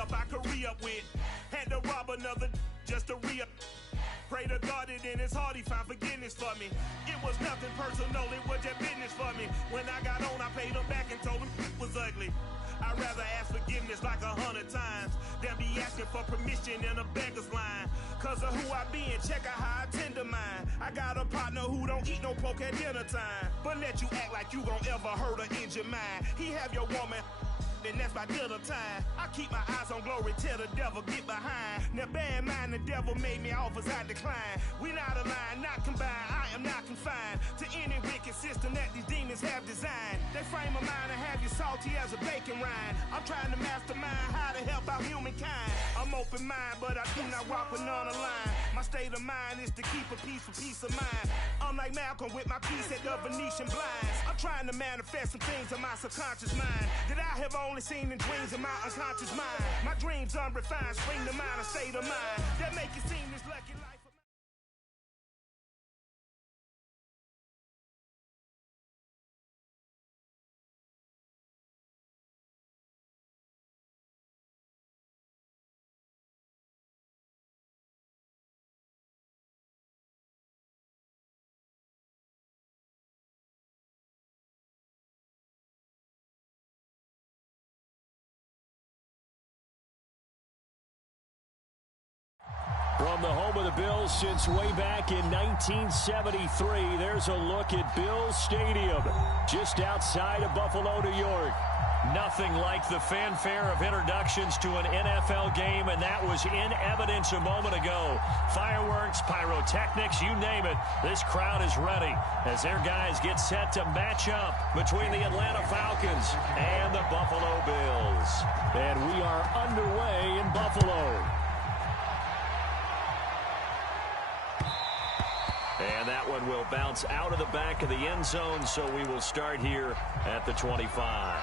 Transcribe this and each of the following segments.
up, I could re-up with. Had to rob another just to re-up. Pray to God that in his heart he found forgiveness for me. It was nothing personal, it was just business for me. When I got on, I paid him back and told him it was ugly. I'd rather ask forgiveness like 100 times than be asking for permission in a beggar's line. Cause of who I be and check out how I tend to mine. I got a partner who don't eat no pork at dinner time, but let you act like you gon' ever hurt or injure mine. He have your woman, and that's my dinner time. I keep my eyes on glory till the devil get behind. Now bear in mind the devil made me offers I decline. We not aligned, not combined, I am not confined to any wicked system that these demons have designed. They frame a mind and have you salty as a bacon rind. I'm trying to mastermind how to help out humankind. I'm open mind, but I do not walk with none aligned. My state of mind is to keep a peaceful peace of mind. I'm like Malcolm with my piece at the Venetian blinds. I'm trying to manifest some things in my subconscious mind that I have only seen in dreams in my unconscious mind. My dreams unrefined, spring to mind, a state of mind that make you seem this lucky life. From the home of the Bills since way back in 1973, there's a look at Bills Stadium, just outside of Buffalo, New York. Nothing like the fanfare of introductions to an NFL game, and that was in evidence a moment ago. Fireworks, pyrotechnics, you name it. This crowd is ready as their guys get set to match up between the Atlanta Falcons and the Buffalo Bills. And we are underway in Buffalo. And that one will bounce out of the back of the end zone, so we will start here at the 25.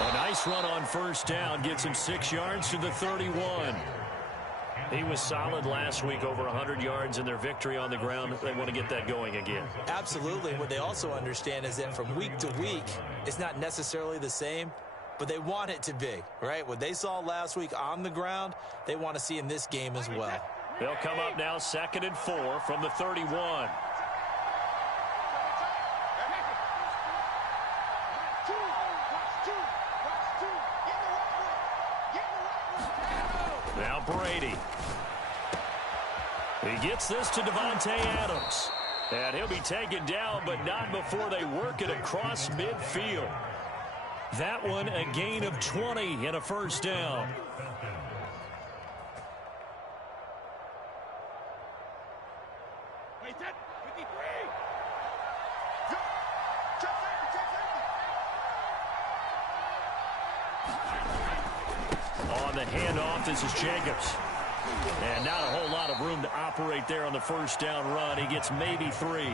A nice run on first down gets him 6 yards to the 31. He was solid last week, over 100 yards in their victory on the ground. They want to get that going again. Absolutely. What they also understand is that from week to week, it's not necessarily the same, but they want it to be, right? What they saw last week on the ground, they want to see in this game as well. They'll come up now 2nd and 4 from the 31. Now Brady. He gets this to Devontae Adams. And he'll be taken down, but not before they work it across midfield. That one a gain of 20 and a first down. On the handoff, this is Jacobs. And not a whole lot of room to operate there on the first down run. He gets maybe 3.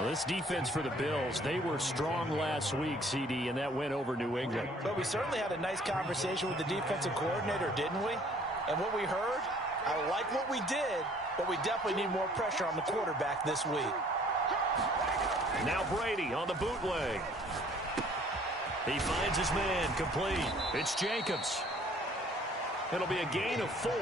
Well, this defense for the Bills, they were strong last week, CD, and that went over New England. But we certainly had a nice conversation with the defensive coordinator, didn't we? And what we heard, I like what we did, but we definitely need more pressure on the quarterback this week. Now Brady on the bootleg. He finds his man, complete. It's Jacobs. It'll be a gain of 4,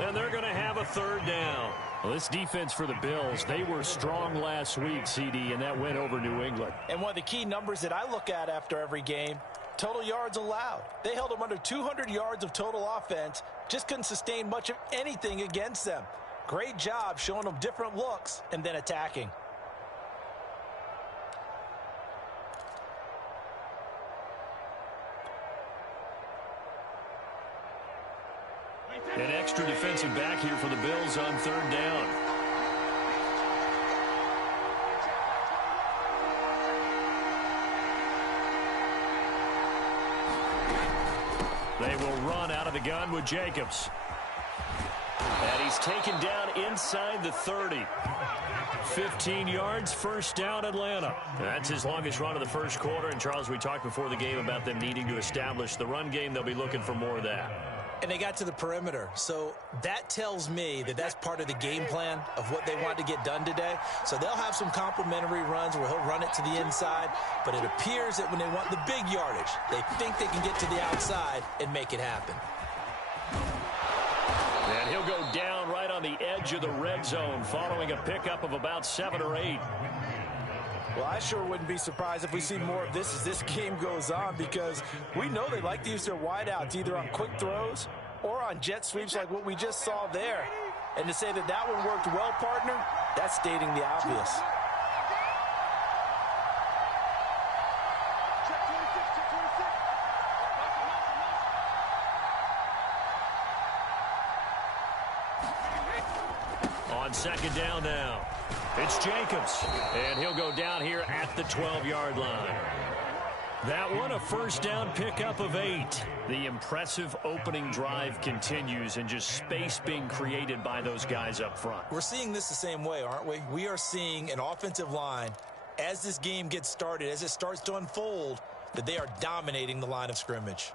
and they're going to have a third down. Well, this defense for the Bills, they were strong last week, CD, and that went over New England. And one of the key numbers that I look at after every game, total yards allowed. They held them under 200 yards of total offense, just couldn't sustain much of anything against them. Great job showing them different looks and then attacking. An extra defensive back here for the Bills on third down. They will run out of the gun with Jacobs. And he's taken down inside the 30. 15 yards, first down, Atlanta. That's his longest run of the first quarter. And, Charles, we talked before the game about them needing to establish the run game. They'll be looking for more of that. And they got to the perimeter. So that tells me that that's part of the game plan of what they want to get done today. So they'll have some complementary runs where he'll run it to the inside. But it appears that when they want the big yardage, they think they can get to the outside and make it happen. And he'll go down right on the edge of the red zone following a pickup of about 7 or 8. Well, I sure wouldn't be surprised if we see more of this as this game goes on, because we know they like to use their wideouts either on quick throws or on jet sweeps like what we just saw there. And to say that that one worked well, partner, that's stating the obvious. On second down now, it's Jacobs, and he'll go down here at the 12-yard line. That one, a first down pickup of 8. The impressive opening drive continues, and just space being created by those guys up front. We're seeing this the same way, aren't we? We are seeing an offensive line, as this game gets started, as it starts to unfold, that they are dominating the line of scrimmage.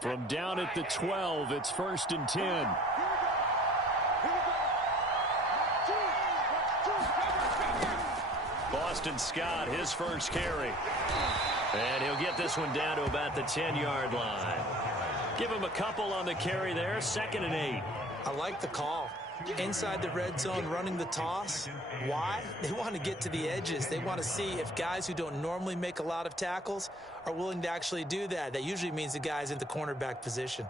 From down at the 12, it's 1st and 10. Boston Scott, his first carry. And he'll get this one down to about the 10-yard line. Give him a couple on the carry there, 2nd and 8. I like the call. Inside the red zone, running the toss. Why? They want to get to the edges. They want to see if guys who don't normally make a lot of tackles are willing to actually do that. That usually means the guy's in the cornerback position.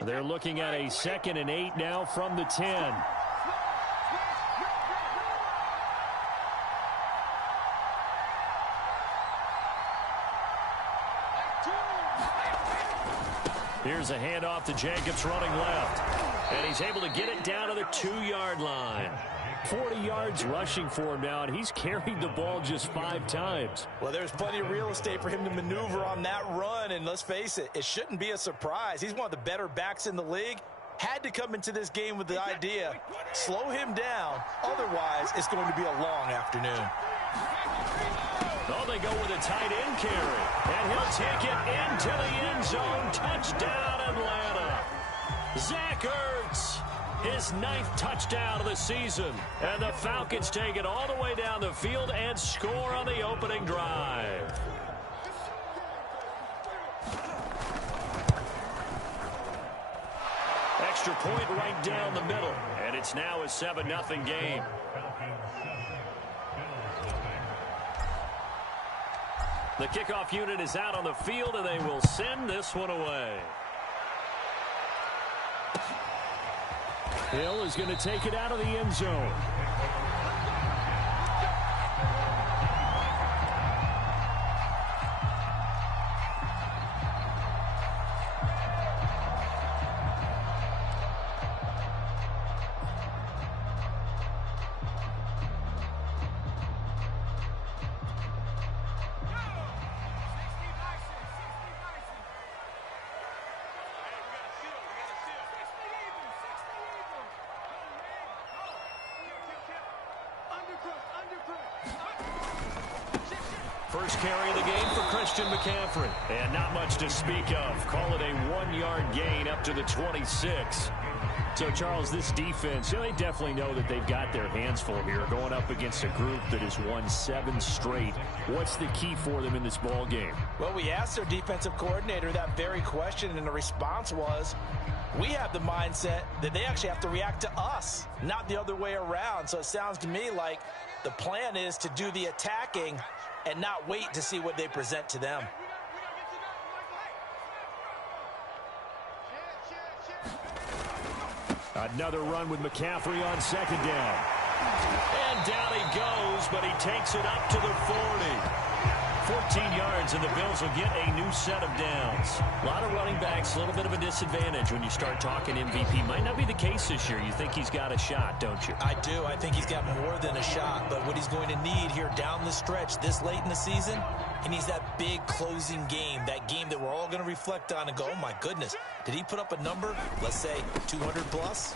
They're looking at a 2nd and 8 now from the 10. Here's a handoff to Jacobs running left. And he's able to get it down to the 2-yard line. 40 yards rushing for him now, and he's carried the ball just 5 times. Well, there's plenty of real estate for him to maneuver on that run, and let's face it, it shouldn't be a surprise. He's one of the better backs in the league. Had to come into this game with the idea, slow him down, otherwise it's going to be a long afternoon. Oh, they go with a tight end carry, and he'll take it into the end zone. Touchdown, Atlanta. Zach Ertz, his 9th touchdown of the season. And the Falcons take it all the way down the field and score on the opening drive. Extra point right down the middle, and it's now a 7-0 game. The kickoff unit is out on the field, and they will send this one away. Hill is going to take it out of the end zone. First carry of the game for Christian McCaffrey. And not much to speak of. Call it a 1-yard gain up to the 26. So, Charles, this defense, they definitely know that they've got their hands full here, going up against a group that has won 7 straight. What's the key for them in this ball game? Well, we asked their defensive coordinator that very question, and the response was, we have the mindset that they actually have to react to us, not the other way around. So it sounds to me like the plan is to do the attacking and not wait to see what they present to them. Another run with McCaffrey on second down. And down he goes, but he takes it up to the 40. 14 yards, and the Bills will get a new set of downs. A lot of running backs, a little bit of a disadvantage when you start talking MVP. Might not be the case this year. You think he's got a shot, don't you? I do. I think he's got more than a shot. But what he's going to need here down the stretch this late in the season, he needs that big closing game, that game that we're all going to reflect on and go, oh, my goodness, did he put up a number, let's say 200 plus?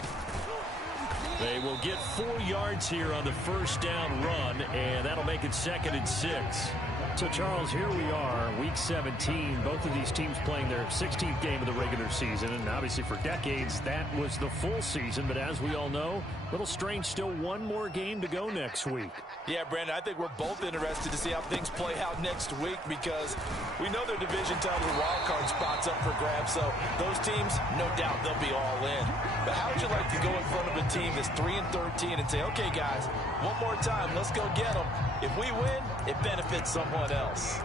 They will get 4 yards here on the first down run, and that'll make it 2nd and 6. So, Charles, here we are, Week 17. Both of these teams playing their 16th game of the regular season, and obviously for decades, that was the full season. But as we all know, a little strange, still one more game to go next week. Yeah, Brandon, I think we're both interested to see how things play out next week because we know their division title and wild card spots up for grabs. So those teams, no doubt, they'll be all in. But how would you like to go in front of a team that's 3-13 and say, okay, guys, one more time, let's go get them. If we win, it benefits someone else.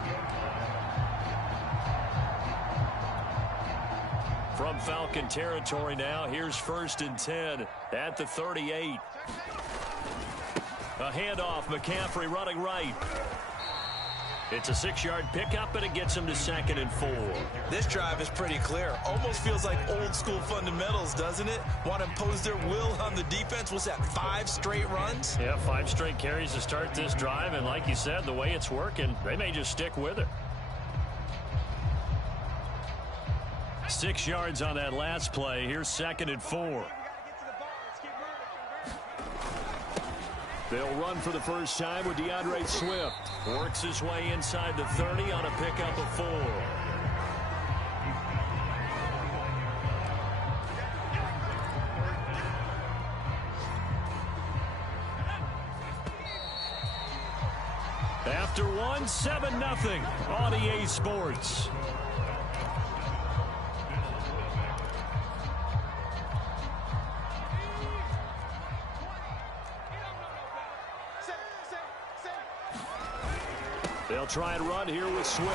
From Falcon territory now, here's 1st and 10 at the 38. A handoff, McCaffrey running right. It's a 6-yard pickup, and it gets him to 2nd and 4. This drive is pretty clear. Almost feels like old-school fundamentals, doesn't it? Want to impose their will on the defense. What's that, 5 straight runs? Yeah, 5 straight carries to start this drive, and like you said, the way it's working, they may just stick with it. 6 yards on that last play. Here's 2nd and 4. They'll run for the first time with DeAndre Swift. Works his way inside the 30 on a pickup of 4. After one, 7-0 on EA Sports. They'll try and run here with Swift.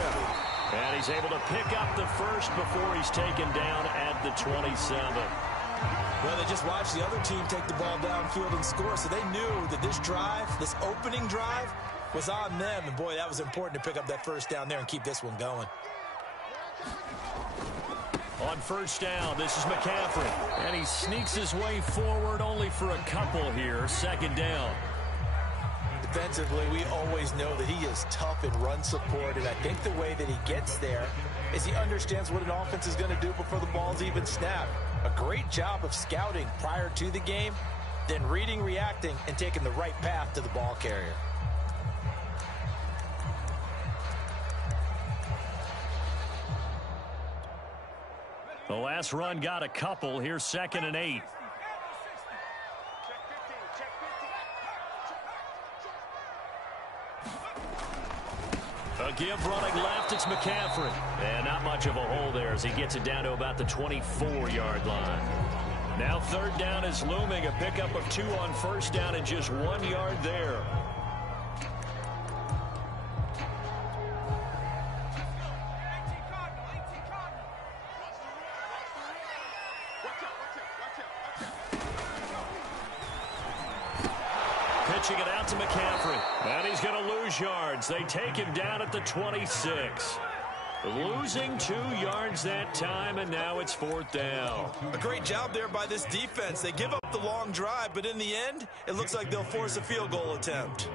And he's able to pick up the first before he's taken down at the 27. Well, they just watched the other team take the ball downfield and score, so they knew that this drive, this opening drive, was on them. And, boy, that was important to pick up that first down there and keep this one going. On first down, this is McCaffrey. And he sneaks his way forward only for a couple here. 2nd down. Defensively, we always know that he is tough in run support, and I think the way that he gets there is he understands what an offense is going to do before the ball's even snapped. A great job of scouting prior to the game, then reading, reacting, and taking the right path to the ball carrier. The last run got a couple. Here's 2nd and 8. A give running left, it's McCaffrey. And not much of a hole there as he gets it down to about the 24-yard line. Now 3rd down is looming. A pickup of 2 on first down and just 1 yard there. Pitching it out to McCaffrey. And he's going to lose yards. They take him down at the 26. Losing 2 yards that time, and now it's 4th down. A great job there by this defense. They give up the long drive, but in the end, it looks like they'll force a field goal attempt.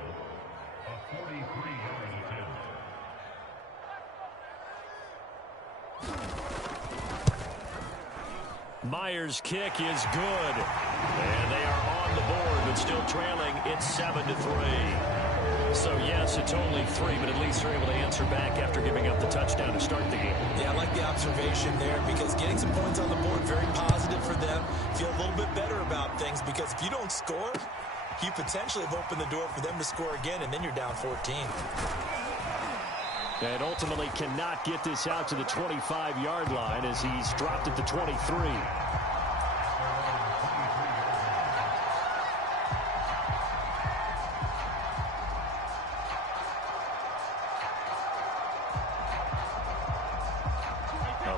Myers' kick is good. And they are on the board, but still trailing. It's 7-3. So, yes, it's only 3, but at least they're able to answer back after giving up the touchdown to start the game. Yeah, I like the observation there because getting some points on the board, very positive for them. Feel a little bit better about things because if you don't score, you potentially have opened the door for them to score again, and then you're down 14. And ultimately cannot get this out to the 25-yard line as he's dropped at the 23.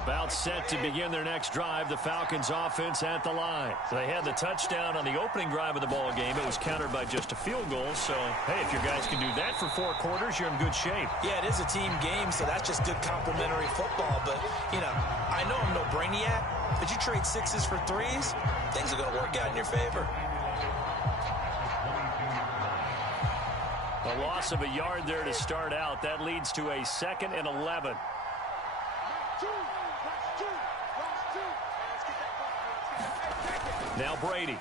About set to begin their next drive. The Falcons offense at the line. So they had the touchdown on the opening drive of the ball game. It was countered by just a field goal. So, hey, if your guys can do that for 4 quarters, you're in good shape. Yeah, it is a team game, so that's just good complementary football. But, you know, I know I'm no brainiac, but you trade 6s for 3s, things are going to work out in your favor. A loss of a yard there to start out. That leads to a 2nd and 11. Now Brady.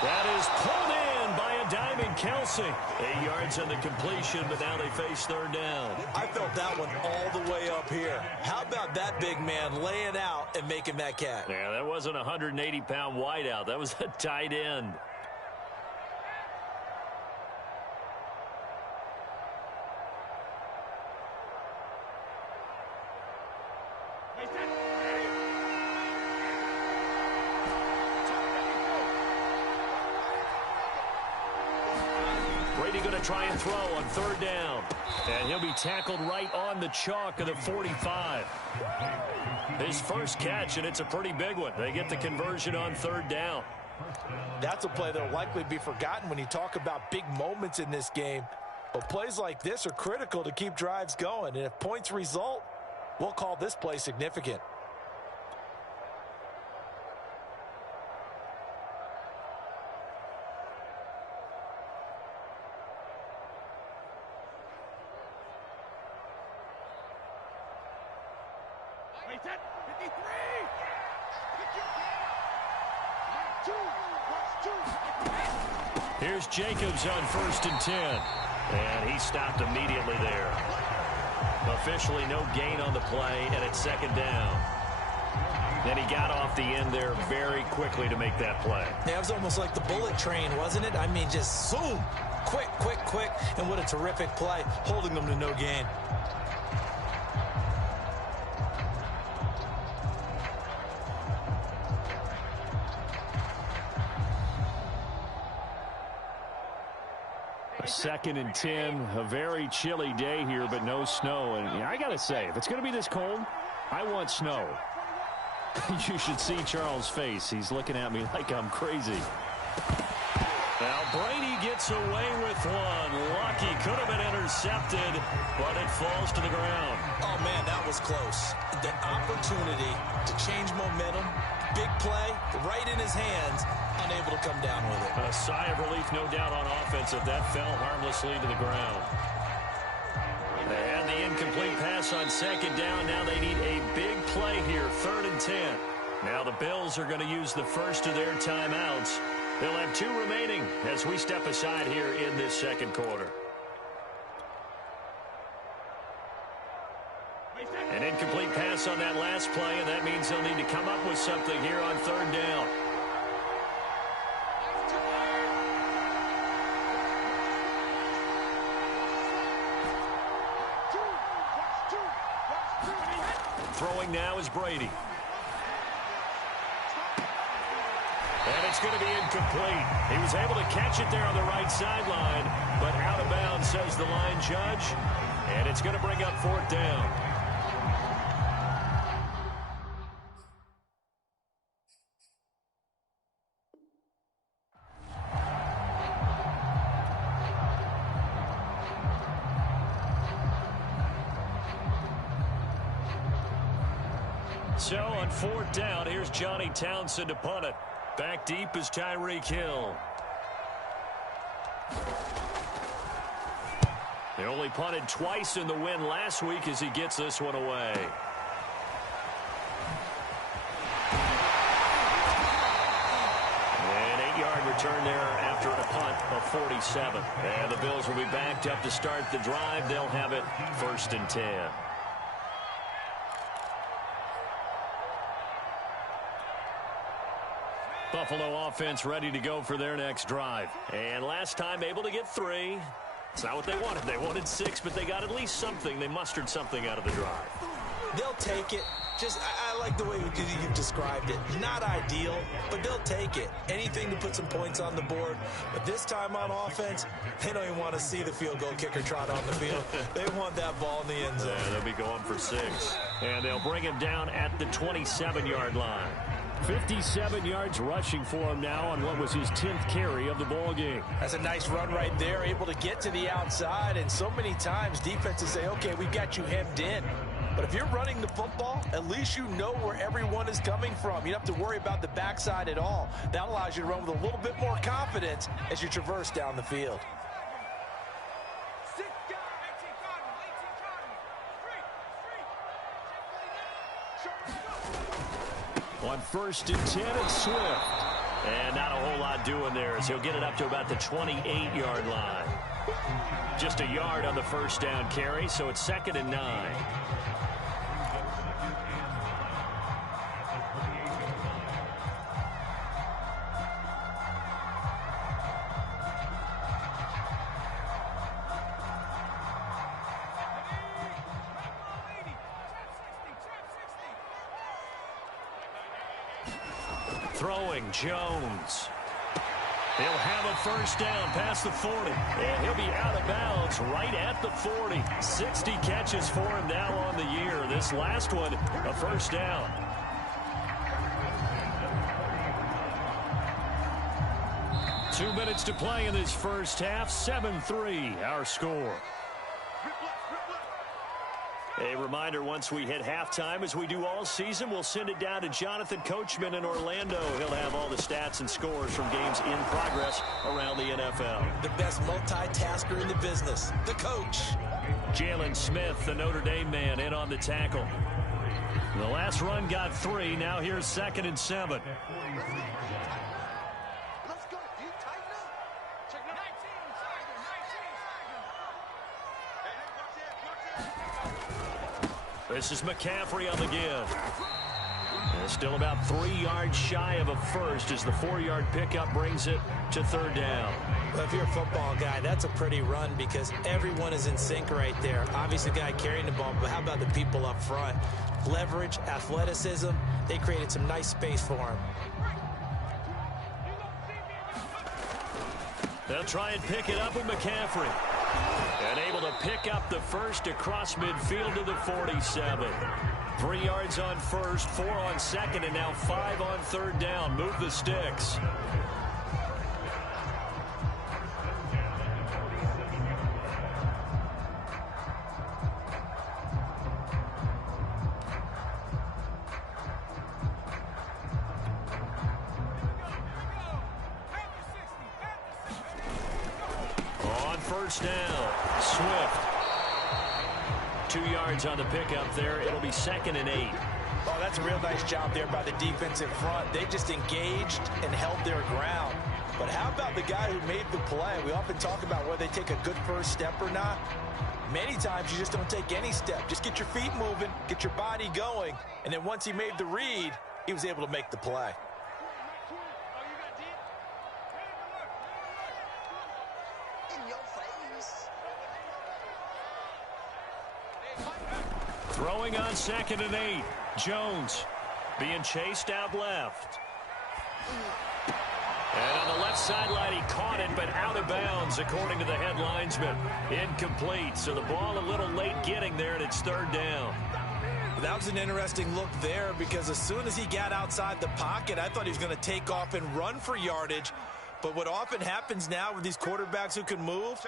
That is pulled in by a diamond Kelsey. 8 yards on the completion, but now they face 3rd down. I felt that one all the way up here. How about that big man laying out and making that catch? Yeah, that wasn't a 180-pound wideout. That was a tight end. Brady going to try and throw on 3rd down. And he'll be tackled right on the chalk of the 45. His first catch, and it's a pretty big one. They get the conversion on 3rd down. That's a play that will likely be forgotten when you talk about big moments in this game. But plays like this are critical to keep drives going. And if points result, we'll call this play significant. Here's Jacobs on 1st and 10. And he stopped immediately there. Officially no gain on the play, and it's 2nd down. Then he got off the end there very quickly to make that play. Yeah, it was almost like the bullet train, wasn't it? I mean, just zoom. Quick, quick, quick. And what a terrific play, holding them to no gain. A 2nd and 10, a very chilly day here, but no snow. And I got to say, if it's going to be this cold, I want snow. You should see Charles' face. He's looking at me like I'm crazy. Now Brady gets away with one. Lucky, could have been intercepted, but it falls to the ground. Oh, man, that was close. The opportunity to change momentum, big play, right in his hands, unable to come down with it. A sigh of relief, no doubt, on offense if that fell harmlessly to the ground. They had the incomplete pass on 2nd down. Now they need a big play here, 3rd and 10. Now the Bills are going to use the first of their timeouts. They'll have 2 remaining as we step aside here in this 2nd quarter. An incomplete pass on that last play, and that means they'll need to come up with something here on 3rd down. Throwing now is Brady. And it's going to be incomplete. He was able to catch it there on the right sideline, but out of bounds, says the line judge. And it's going to bring up 4th down. So on 4th down, here's Johnny Townsend to punt it. Back deep is Tyreek Hill. They only punted twice in the win last week as he gets this one away. An 8-yard return there after a punt of 47. And the Bills will be backed up to start the drive. They'll have it 1st and 10. Buffalo offense ready to go for their next drive. And last time able to get 3. It's not what they wanted. They wanted 6, but they got at least something. They mustered something out of the drive. They'll take it. I like the way you've described it. Not ideal, but they'll take it. Anything to put some points on the board. But this time on offense, they don't even want to see the field goal kicker trot on the field. They want that ball in the end zone. Yeah, they'll be going for 6. And they'll bring him down at the 27-yard line. 57 yards rushing for him now on what was his 10th carry of the ball game. That's a nice run right there, able to get to the outside. And so many times defenses say, okay, we've got you hemmed in. But if you're running the football, at least you know where everyone is coming from. You don't have to worry about the backside at all. That allows you to run with a little bit more confidence as you traverse down the field. On 1st and 10, it's Swift. And not a whole lot doing there as he'll get it up to about the 28-yard line. Just a yard on the first down carry, so it's 2nd and 9. Throwing, Jones. He'll have a first down past the 40. And he'll be out of bounds right at the 40. 60 catches for him now on the year. This last one, a first down. Two minutes to play in this first half. 7-3, our score. A reminder, once we hit halftime, as we do all season, we'll send it down to Jonathan Coachman in Orlando. He'll have all the stats and scores from games in progress around the NFL. The best multitasker in the business, the coach. Jalen Smith, the Notre Dame man, in on the tackle. The last run got 3. Now here's 2nd and 7. This is McCaffrey on the give. And still about 3 yards shy of a first as the 4-yard pickup brings it to 3rd down. Well, if you're a football guy, that's a pretty run because everyone is in sync right there. Obviously, the guy carrying the ball, but how about the people up front? Leverage, athleticism, they created some nice space for him. They'll try and pick it up with McCaffrey. And able to pick up the first across midfield to the 47. 3 yards on first, 4 on second, and now 5 on 3rd down. Move the sticks. First down, Swift. 2 yards on the pickup there. It'll be 2nd and 8. Oh, that's a real nice job there by the defensive front. They just engaged and held their ground. But how about the guy who made the play? We often talk about whether they take a good first step or not. Many times you just don't take any step. Just get your feet moving, get your body going. And then once he made the read, he was able to make the play. Throwing on 2nd and 8. Jones being chased out left. And on the left sideline, he caught it, but out of bounds, according to the head linesman. Incomplete. So the ball a little late getting there, and it's 3rd down. That was an interesting look there because as soon as he got outside the pocket, I thought he was going to take off and run for yardage. But what often happens now with these quarterbacks who can move,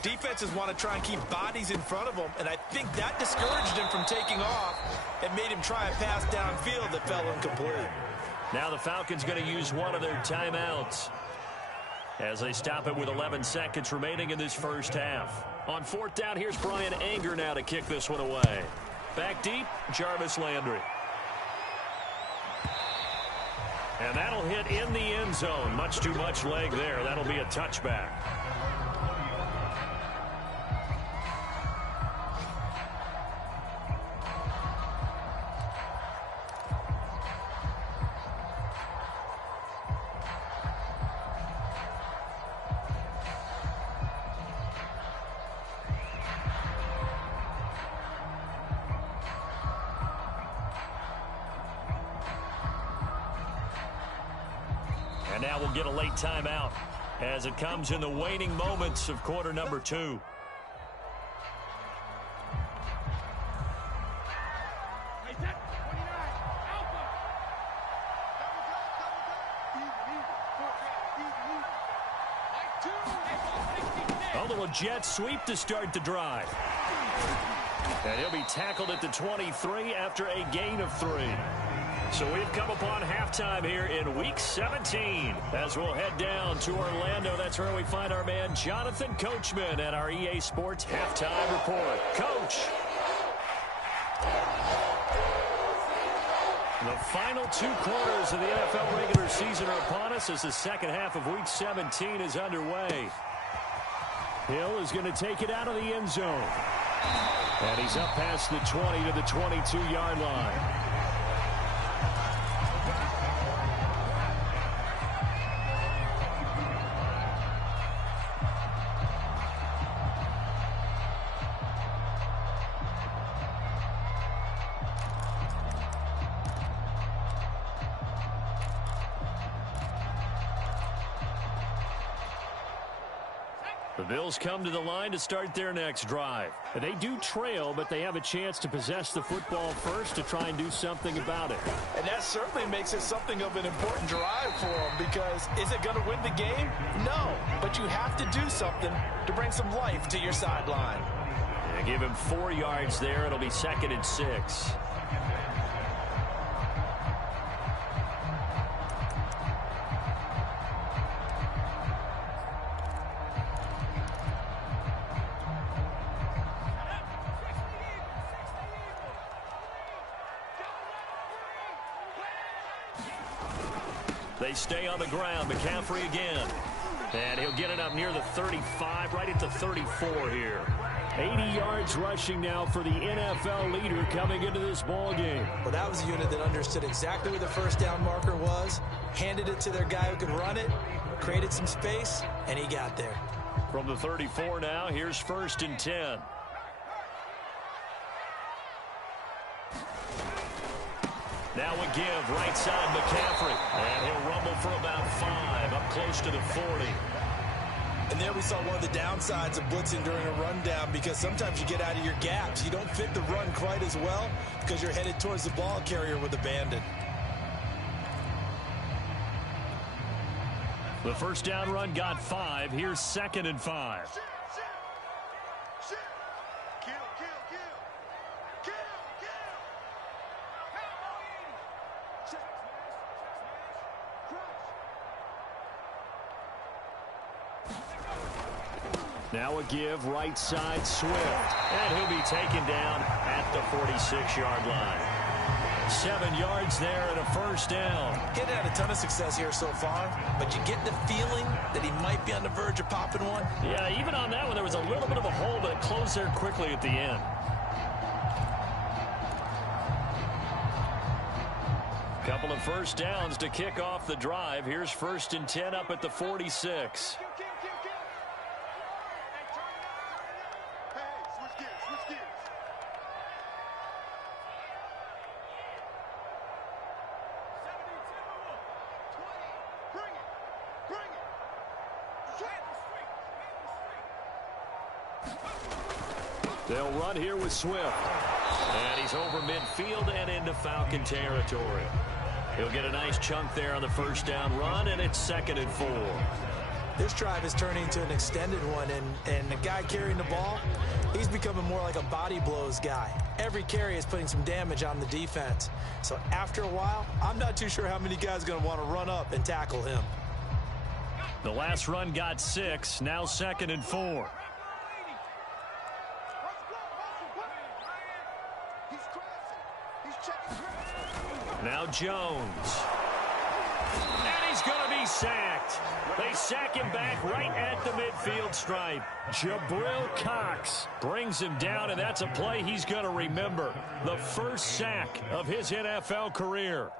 defenses want to try and keep bodies in front of them, and I think that discouraged him from taking off and made him try a pass downfield that fell incomplete. Now the Falcons going to use one of their timeouts as they stop it with 11 seconds remaining in this first half. On 4th down, here's Brian Anger now to kick this one away. Back deep, Jarvis Landry. And that'll hit in the end zone. Much too much leg there. That'll be a touchback. And now we'll get a late timeout as it comes in the waning moments of quarter number 2. A jet sweep to start the drive. And he'll be tackled at the 23 after a gain of 3. So we've come upon halftime here in Week 17 as we'll head down to Orlando. That's where we find our man Jonathan Coachman at our EA Sports Halftime Report. Coach. The final 2 quarters of the NFL regular season are upon us as the second half of Week 17 is underway. Hill is going to take it out of the end zone. And he's up past the 20 to the 22-yard line. The Bills come to the line to start their next drive. They do trail, but they have a chance to possess the football first to try and do something about it. And that certainly makes it something of an important drive for them, because is it going to win the game? No, but you have to do something to bring some life to your sideline. Yeah, give him 4 yards there. It'll be 2nd and 6. They stay on the ground. McCaffrey again. And he'll get it up near the 35, right at the 34 here. 80 yards rushing now for the NFL leader coming into this ball game. Well, that was a unit that understood exactly where the first down marker was, handed it to their guy who could run it, created some space, and he got there. From the 34 now, here's 1st and 10. Now a give, right side McCaffrey. And he'll rumble for about 5, up close to the 40. And there we saw one of the downsides of blitzing during a rundown, because sometimes you get out of your gaps. You don't fit the run quite as well because you're headed towards the ball carrier with abandon. The first down run got 5. Here's 2nd and 5. Now a give, right side Swift. And he'll be taken down at the 46-yard line. 7 yards there and a first down. He's had a ton of success here so far, but you get the feeling that he might be on the verge of popping one. Yeah, even on that one, there was a little bit of a hole, but it closed there quickly at the end. Couple of first downs to kick off the drive. Here's 1st and 10 up at the 46. They'll run here with Swift. And he's over midfield and into Falcon territory. He'll get a nice chunk there on the first down run, and it's 2nd and 4. This drive is turning into an extended one, and the guy carrying the ball, he's becoming more like a body blows guy. Every carry is putting some damage on the defense. So after a while, I'm not too sure how many guys are going to want to run up and tackle him. The last run got 6, now 2nd and 4. Now Jones. And he's going to be sacked. They sack him back right at the midfield stripe. Jabril Cox brings him down, and that's a play he's going to remember. The first sack of his NFL career.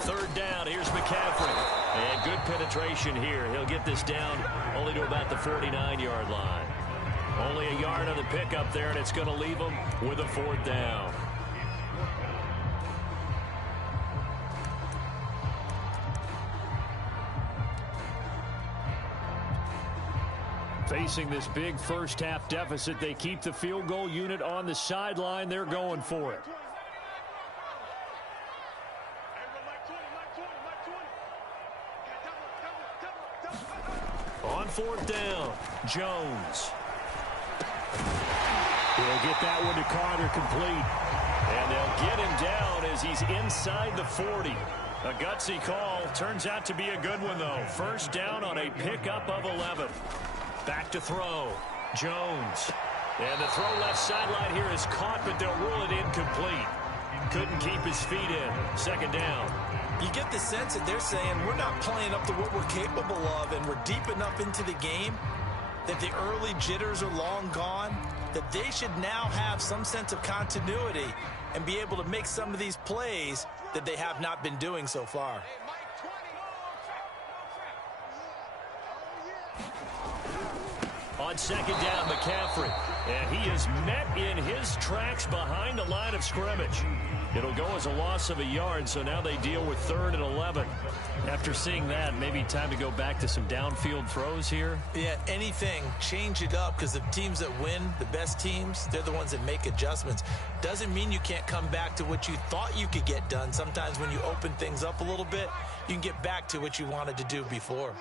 Third down, here's McCaffrey. And good penetration here. He'll get this down only to about the 49-yard line. Only a yard on the pickup there, and it's going to leave them with a 4th down. Facing this big first-half deficit, they keep the field goal unit on the sideline. They're going for it. On 4th down, Jones. He'll get that one to Carter complete. And they'll get him down as he's inside the 40. A gutsy call. Turns out to be a good one, though. First down on a pickup of 11. Back to throw. Jones. And the throw left sideline here is caught, but they'll rule it incomplete. Couldn't keep his feet in. 2nd down. You get the sense that they're saying we're not playing up to what we're capable of, and we're deep enough into the game that the early jitters are long gone, that they should now have some sense of continuity and be able to make some of these plays that they have not been doing so far. On 2nd down, McCaffrey. And he is met in his tracks behind the line of scrimmage. It'll go as a loss of a yard, so now they deal with 3rd and 11. After seeing that, maybe time to go back to some downfield throws here? Yeah, anything. Change it up, because the teams that win, the best teams, they're the ones that make adjustments. Doesn't mean you can't come back to what you thought you could get done. Sometimes when you open things up a little bit, you can get back to what you wanted to do before.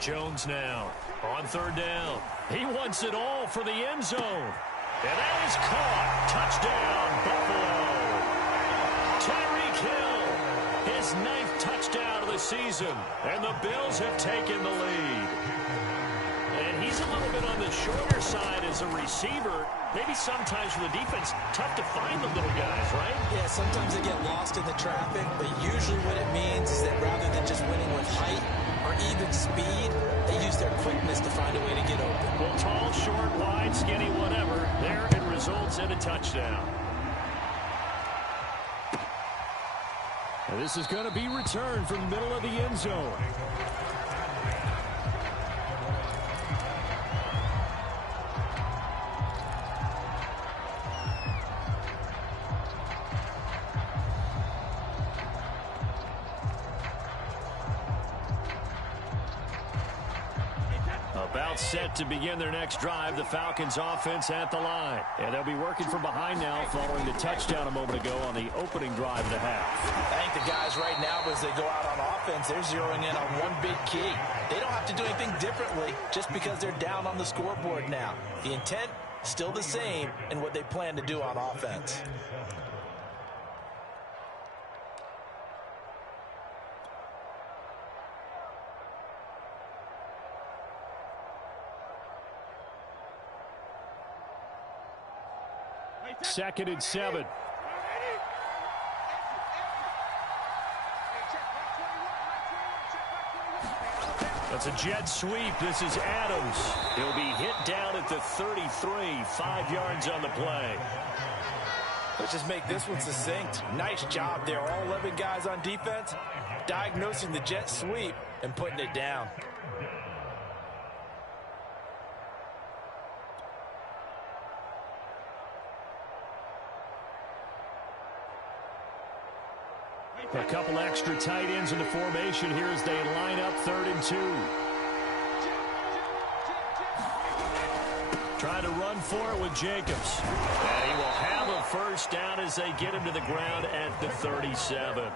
Jones now on 3rd down. He wants it all for the end zone. And that is caught. Touchdown, Buffalo. Tyreek Hill, his 9th touchdown of the season. And the Bills have taken the lead. And he's a little bit on the shorter side as a receiver. Maybe sometimes for the defense, tough to find the little guys, right? Yeah, sometimes they get lost in the traffic, but usually what it means is that rather than just winning with height or even speed, they use their quickness to find a way to get open. Well, tall, short, wide, skinny, whatever. There it results in a touchdown. And this is going to be returned from the middle of the end zone. About set to begin their next drive, the Falcons offense at the line. And they'll be working from behind now following the touchdown a moment ago on the opening drive of the half. I think the guys right now, as they go out on offense, they're zeroing in on one big key. They don't have to do anything differently just because they're down on the scoreboard now. The intent, still the same in what they plan to do on offense. Second and 7. That's a jet sweep. This is Adams. He'll be hit down at the 33, 5 yards on the play. Let's just make this one succinct. Nice job there. All 11 guys on defense diagnosing the jet sweep and putting it down. A couple extra tight ends in the formation here as they line up 3rd and 2. Try to run for it with Jacobs. And he will have a first down as they get him to the ground at the 37.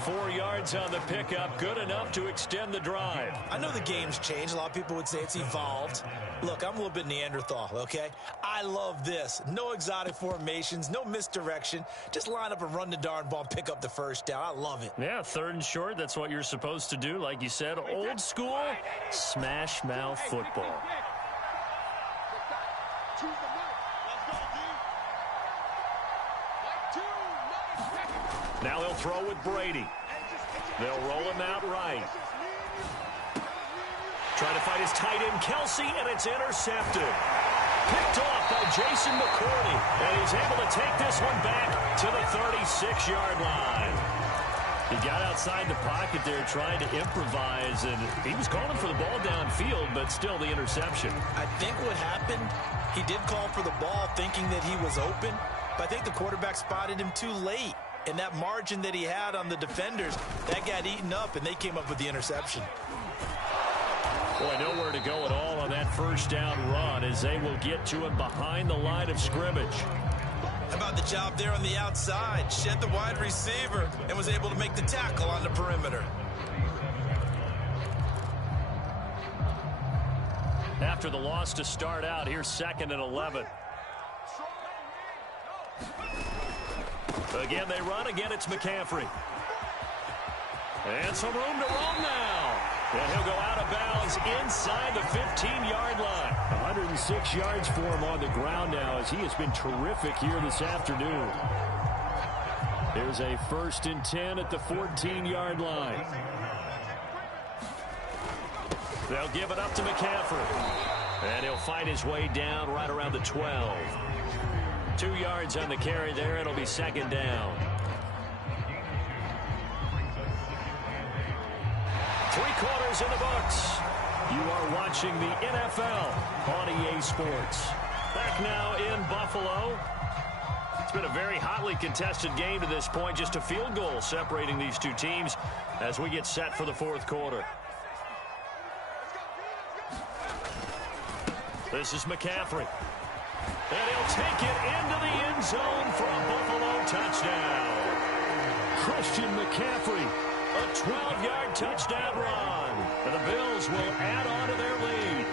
4 yards on the pickup, good enough to extend the drive. I know the game's changed. A lot of people would say it's evolved. Look, I'm a little bit Neanderthal, okay? I love this. No exotic formations, no misdirection. Just line up and run the darn ball, pick up the first down. I love it. Yeah, 3rd and short, that's what you're supposed to do. Like you said, old school, smash mouth football. Now he'll throw with Brady. They'll roll him out right. Trying to find his tight end, Kelsey, and it's intercepted. Picked off by Jason McCourty, and he's able to take this one back to the 36-yard line. He got outside the pocket there trying to improvise, and he was calling for the ball downfield, but still the interception. I think what happened, he did call for the ball thinking that he was open, but I think the quarterback spotted him too late. And that margin that he had on the defenders, that got eaten up, and they came up with the interception. Boy, nowhere to go at all on that first down run as they will get to him behind the line of scrimmage. How about the job there on the outside? Shed the wide receiver and was able to make the tackle on the perimeter. After the loss to start out, here's 2nd and 11. Again, they run. Again, it's McCaffrey. And some room to roam now. And he'll go out of bounds inside the 15-yard line. 106 yards for him on the ground now as he has been terrific here this afternoon. There's a 1st and 10 at the 14-yard line. They'll give it up to McCaffrey. And he'll fight his way down right around the 12. 2 yards on the carry there. It'll be 2nd down. 3 quarters in the books. You are watching the NFL on EA Sports. Back now in Buffalo. It's been a very hotly contested game to this point. Just a field goal separating these two teams as we get set for the 4th quarter. This is McCaffrey. And he'll take it into the end zone for a Buffalo touchdown. Christian McCaffrey, a 12-yard touchdown run. And the Bills will add on to their lead.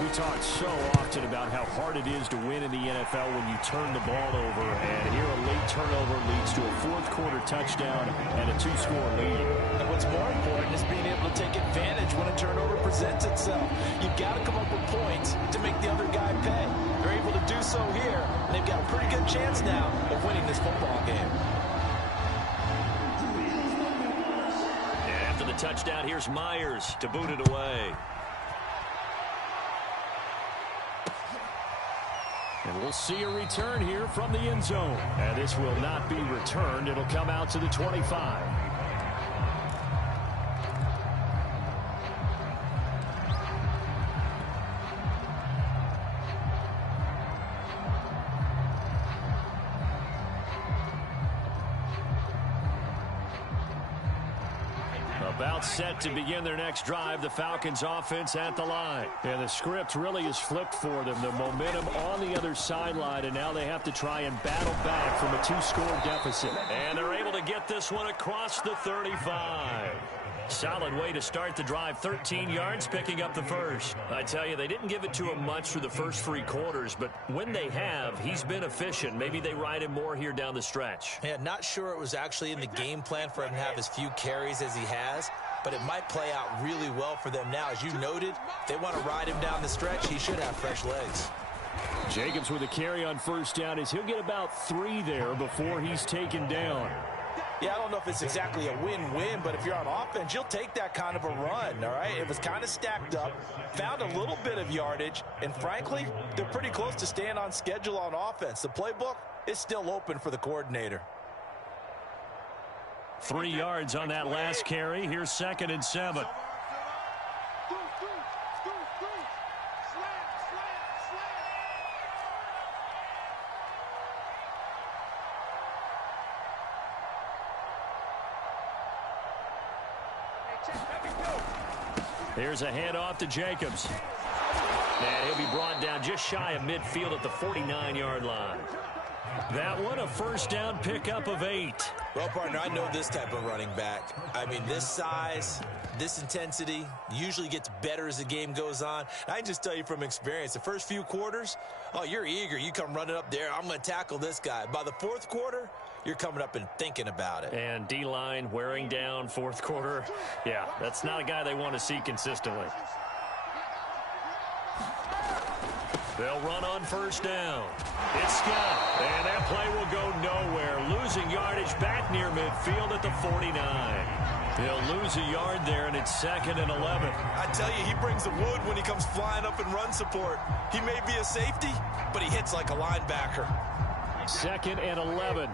We talk so often about how hard it is to win in the NFL when you turn the ball over. And here a late turnover leads to a 4th quarter touchdown and a 2-score lead. And what's more important is being able to take advantage when a turnover presents itself. You've got to come up with points to make the other guy pay. They're able to do so here, and they've got a pretty good chance now of winning this football game. And after the touchdown, here's Myers to boot it away. And we'll see a return here from the end zone. And this will not be returned. It'll come out to the 25. About set to begin their next drive, the Falcons offense at the line. And the script really is flipped for them. The momentum on the other sideline, and now they have to try and battle back from a 2-score deficit. And they're able to get this one across the 35. Solid way to start the drive. 13 yards, picking up the first. I tell you, they didn't give it to him much through the first 3 quarters, but when they have, he's been efficient. Maybe they ride him more here down the stretch. Yeah, not sure it was actually in the game plan for him to have as few carries as he has, but it might play out really well for them now. As you noted, if they want to ride him down the stretch, he should have fresh legs. Jacobs with a carry on first down as he'll get about 3 there before he's taken down. Yeah, I don't know if it's exactly a win-win, but if you're on offense, you'll take that kind of a run, all right? It was kind of stacked up, found a little bit of yardage, and frankly, they're pretty close to staying on schedule on offense. The playbook is still open for the coordinator. 3 yards on that last carry. Here's 2nd and 7. Here's a handoff to Jacobs. And he'll be brought down just shy of midfield at the 49-yard line. That one, a first down pickup of 8. Well, partner, I know this type of running back. I mean, this size, this intensity usually gets better as the game goes on. I can just tell you from experience, the first few quarters, oh, you're eager. You come running up there, I'm going to tackle this guy. By the 4th quarter, you're coming up and thinking about it. And D-line wearing down 4th quarter. Yeah, that's not a guy they want to see consistently. They'll run on first down. It's Scott, and that play will go nowhere. losing yardage back near midfield at the 49. He'll lose a yard there, and it's 2nd and 11. I tell you, he brings the wood when he comes flying up in run support. He may be a safety, but he hits like a linebacker. 2nd and 11.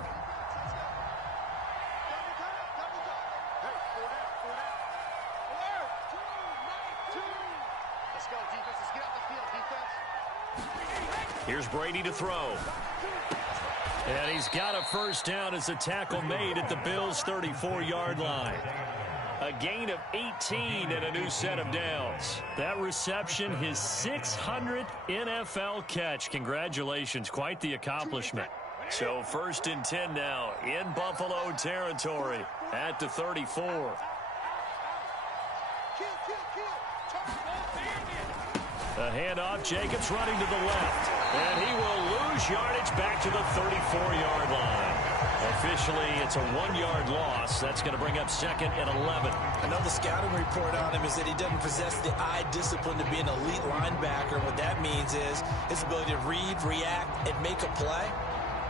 Here's Brady to throw. And he's got a first down as a tackle made at the Bills' 34-yard line. A gain of 18 and a new set of downs. That reception, his 600th NFL catch. Congratulations, quite the accomplishment. So 1st and 10 now in Buffalo territory at the 34. The handoff, Jacobs running to the left. And he will lose yardage back to the 34-yard line. Officially, it's a 1-yard loss. That's going to bring up 2nd and 11. Another scouting report on him is that he doesn't possess the eye discipline to be an elite linebacker. What that means is his ability to read, react, and make a play.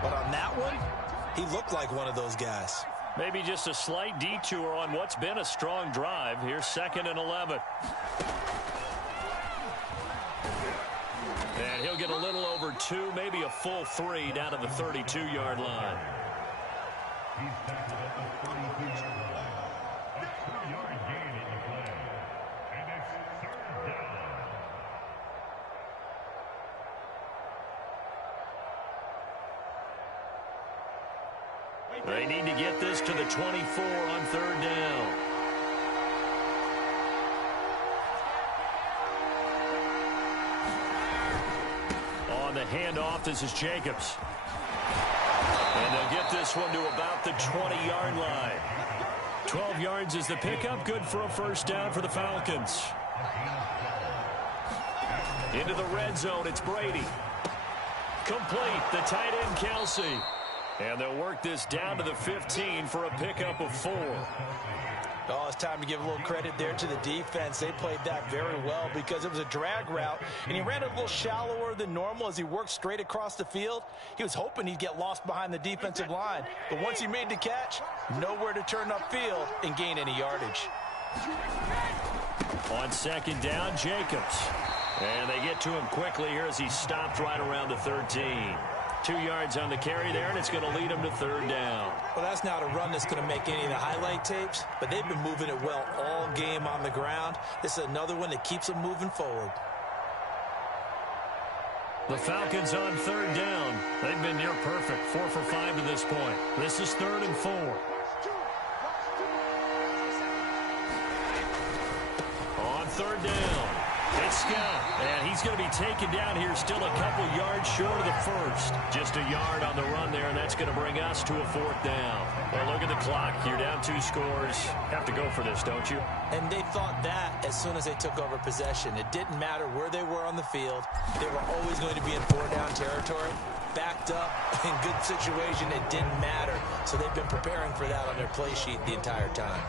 But on that one, he looked like one of those guys. Maybe just a slight detour on what's been a strong drive. Here's 2nd and 11. And he'll get a little over 2, maybe a full 3 down to the 32-yard line. They need to get this to the 24 on 3rd down. On the handoff, this is Jacobs. And they'll get this one to about the 20-yard line. 12 yards is the pickup. Good for a first down for the Falcons. Into the red zone, it's Brady. Complete, the tight end, Kelsey. And they'll work this down to the 15 for a pickup of 4. Oh, it's time to give a little credit there to the defense. They played that very well because it was a drag route, and he ran it a little shallower than normal as he worked straight across the field. He was hoping he'd get lost behind the defensive line, but once he made the catch, nowhere to turn upfield and gain any yardage. On 2nd down, Jacobs. And they get to him quickly here as he stopped right around the 13. 2 yards on the carry there, and it's going to lead him to 3rd down. Well, that's not a run that's going to make any of the highlight tapes, but they've been moving it well all game on the ground. This is another one that keeps them moving forward. The Falcons on 3rd down. They've been near perfect, 4 for 5 to this point. This is 3rd and 4. On 3rd down, it's Scott, and he's going to be taken down here still a couple yards short of the first. Just a yard on the run there, and that's going to bring us to a 4th down. Well, look at the clock. You're down 2 scores. Have to go for this, don't you? And they thought that as soon as they took over possession. It didn't matter where they were on the field. They were always going to be in 4-down territory. Backed up, in good situation, it didn't matter. So they've been preparing for that on their play sheet the entire time.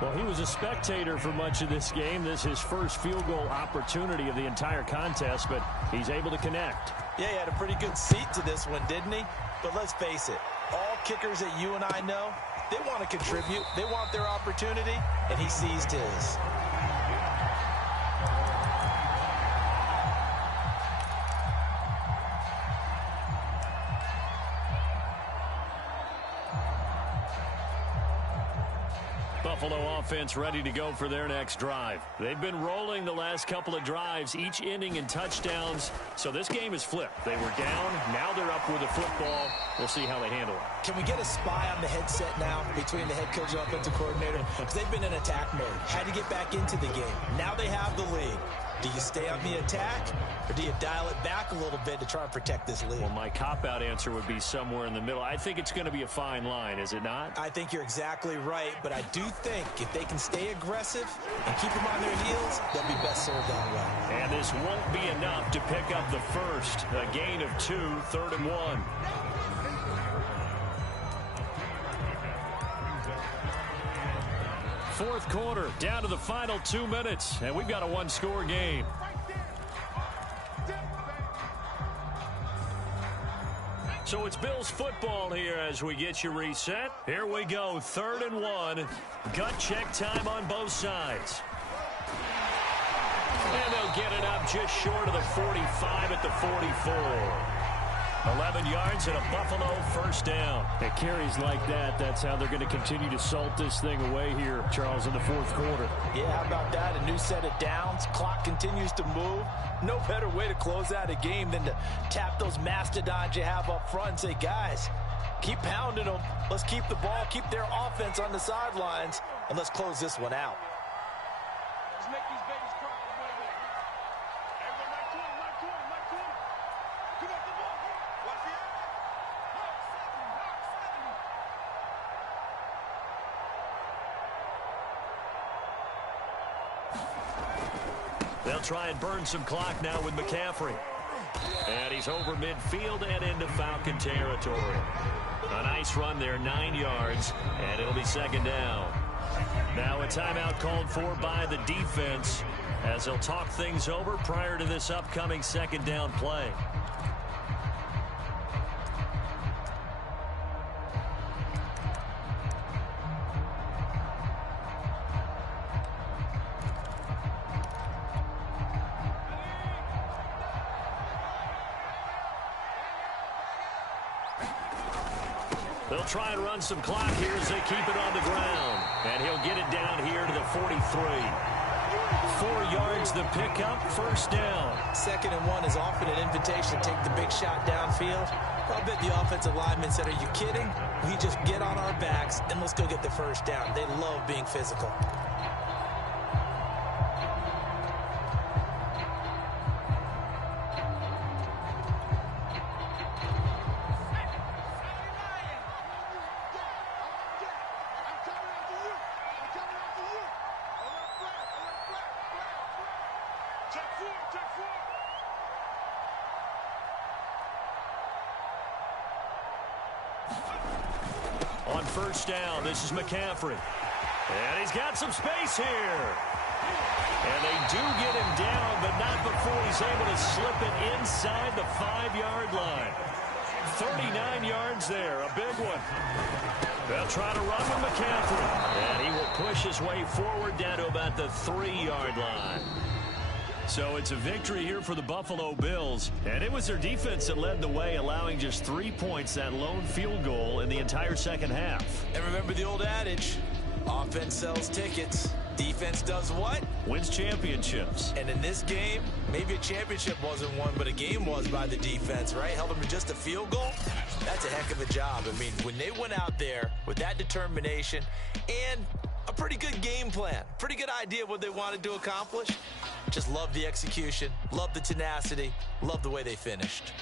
Well, he was a spectator for much of this game. This is his first field goal opportunity of the entire contest, but he's able to connect. Yeah, he had a pretty good seat to this one, didn't he? But let's face it, all kickers that you and I know, they want to contribute. They want their opportunity, and he seized his. Buffalo offense ready to go for their next drive. They've been rolling the last couple of drives, each ending in touchdowns. So this game is flipped. They were down. Now they're up with the football. We'll see how they handle it. Can we get a spy on the headset now between the head coach and offensive coordinator? Because they've been in attack mode. Had to get back into the game. Now they have the lead. Do you stay on the attack, or do you dial it back a little bit to try and protect this lead? Well, my cop-out answer would be somewhere in the middle. I think it's going to be a fine line, is it not? I think you're exactly right, but I do think if they can stay aggressive and keep them on their heels, they'll be best served that way. And this won't be enough to pick up the first. A gain of 2, 3rd and 1. Fourth quarter, down to the final 2 minutes, and we've got a one-score game. So it's Bills football here as we get you reset. Here we go, 3rd and 1. Gut check time on both sides. And they'll get it up just short of the 45 at the 44. 11 yards and a Buffalo first down. At carries like that, that's how they're going to continue to salt this thing away here, Charles, in the 4th quarter. Yeah, how about that? A new set of downs. Clock continues to move. No better way to close out a game than to tap those mastodons you have up front and say, guys, keep pounding them. Let's keep the ball, keep their offense on the sidelines, and let's close this one out. Let's make these babies cry. Everyone, right to him, right to him, right to him. Give up the ball. Watch the air. Mark 70. They'll try and burn some clock now with McCaffrey. And he's over midfield and into Falcon territory. A nice run there, 9 yards, and it'll be 2nd down. Now a timeout called for by the defense as they'll talk things over prior to this upcoming 2nd down play. They'll try and run some clock here as they keep it on the ground. And he'll get it down here to the 43. 4 yards the pickup, first down. 2nd and 1 is often an invitation to take the big shot downfield. I'll bet the offensive lineman said, are you kidding? We just get on our backs and let's go get the first down. They love being physical. On first down, this is McCaffrey. And he's got some space here. And they do get him down, but not before he's able to slip it inside the 5-yard line. 39 yards there, a big one. They'll try to run with McCaffrey. And he will push his way forward down to about the 3-yard line. So it's a victory here for the Buffalo Bills. And it was their defense that led the way, allowing just 3 points, that lone field goal in the entire second half. And remember the old adage, offense sells tickets. Defense does what? Wins championships. And in this game, maybe a championship wasn't won, but a game was by the defense, right? Held them to just a field goal. That's a heck of a job. I mean, when they went out there with that determination and a pretty good game plan, pretty good idea of what they wanted to accomplish, just love the execution, love the tenacity, love the way they finished.